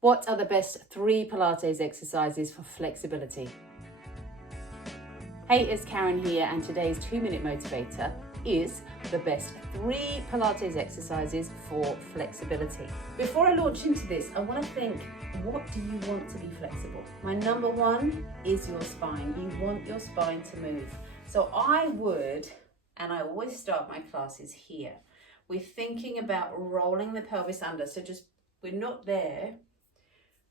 What are the best 3 Pilates exercises for flexibility? Hey, it's Karen here, and today's 2-minute motivator is the best 3 Pilates exercises for flexibility. Before I launch into this, I want to think, what do you want to be flexible? My number 1 is your spine. You want your spine to move. So I would, and I always start my classes here, we're thinking about rolling the pelvis under. So we're not there.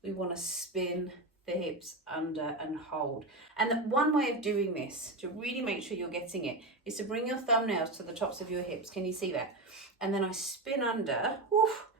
We want to spin the hips under and hold. And one way of doing this, to really make sure you're getting it, is to bring your thumbnails to the tops of your hips. Can you see that? And then I spin under,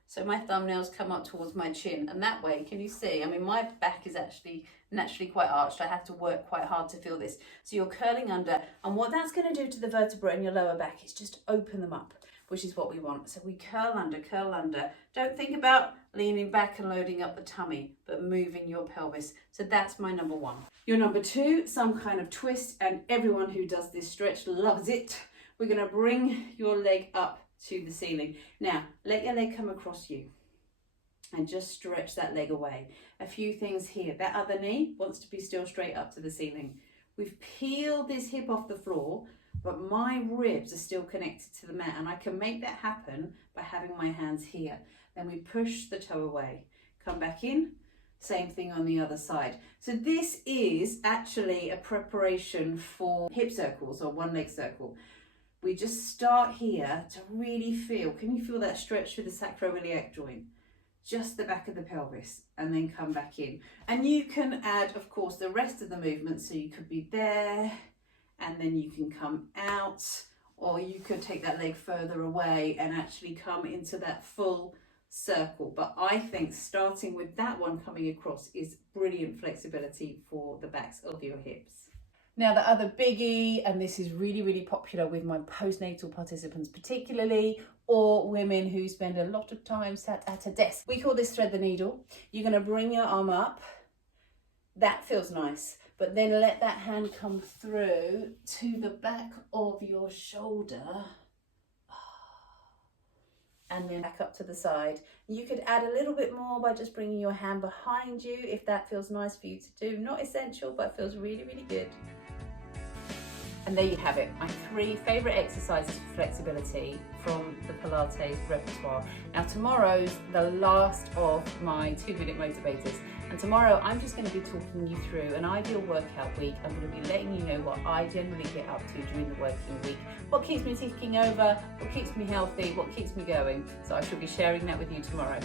so my thumbnails come up towards my chin. And that way, can you see? I mean, my back is actually naturally quite arched. I have to work quite hard to feel this. So you're curling under. And what that's going to do to the vertebrae in your lower back is just open them up, which is what we want. So we curl under, curl under. Don't think about leaning back and loading up the tummy, but moving your pelvis. So that's my number 1. Your number 2, some kind of twist, and everyone who does this stretch loves it. We're gonna bring your leg up to the ceiling. Now, let your leg come across you and just stretch that leg away. A few things here. That other knee wants to be still straight up to the ceiling. We've peeled this hip off the floor, but my ribs are still connected to the mat, and I can make that happen by having my hands here. Then we push the toe away, come back in, same thing on the other side. So this is actually a preparation for hip circles or one leg circle. We just start here to really feel, can you feel that stretch through the sacroiliac joint? Just the back of the pelvis, and then come back in. And you can add, of course, the rest of the movement. So you could be there, and then you can come out, or you could take that leg further away and actually come into that full circle. But I think starting with that one coming across is brilliant flexibility for the backs of your hips. Now the other biggie, and this is really, really popular with my postnatal participants particularly, or women who spend a lot of time sat at a desk. We call this thread the needle. You're gonna bring your arm up. That feels nice. But then let that hand come through to the back of your shoulder. And then back up to the side. You could add a little bit more by just bringing your hand behind you if that feels nice for you to do. Not essential, but feels really, really good. And there you have it, my 3 favourite exercises for flexibility from the Pilates repertoire. Now tomorrow's the last of my 2-minute motivators. And tomorrow I'm just going to be talking you through an ideal workout week. I'm going to be letting you know what I generally get up to during the working week. What keeps me ticking over, what keeps me healthy, what keeps me going. So I shall be sharing that with you tomorrow.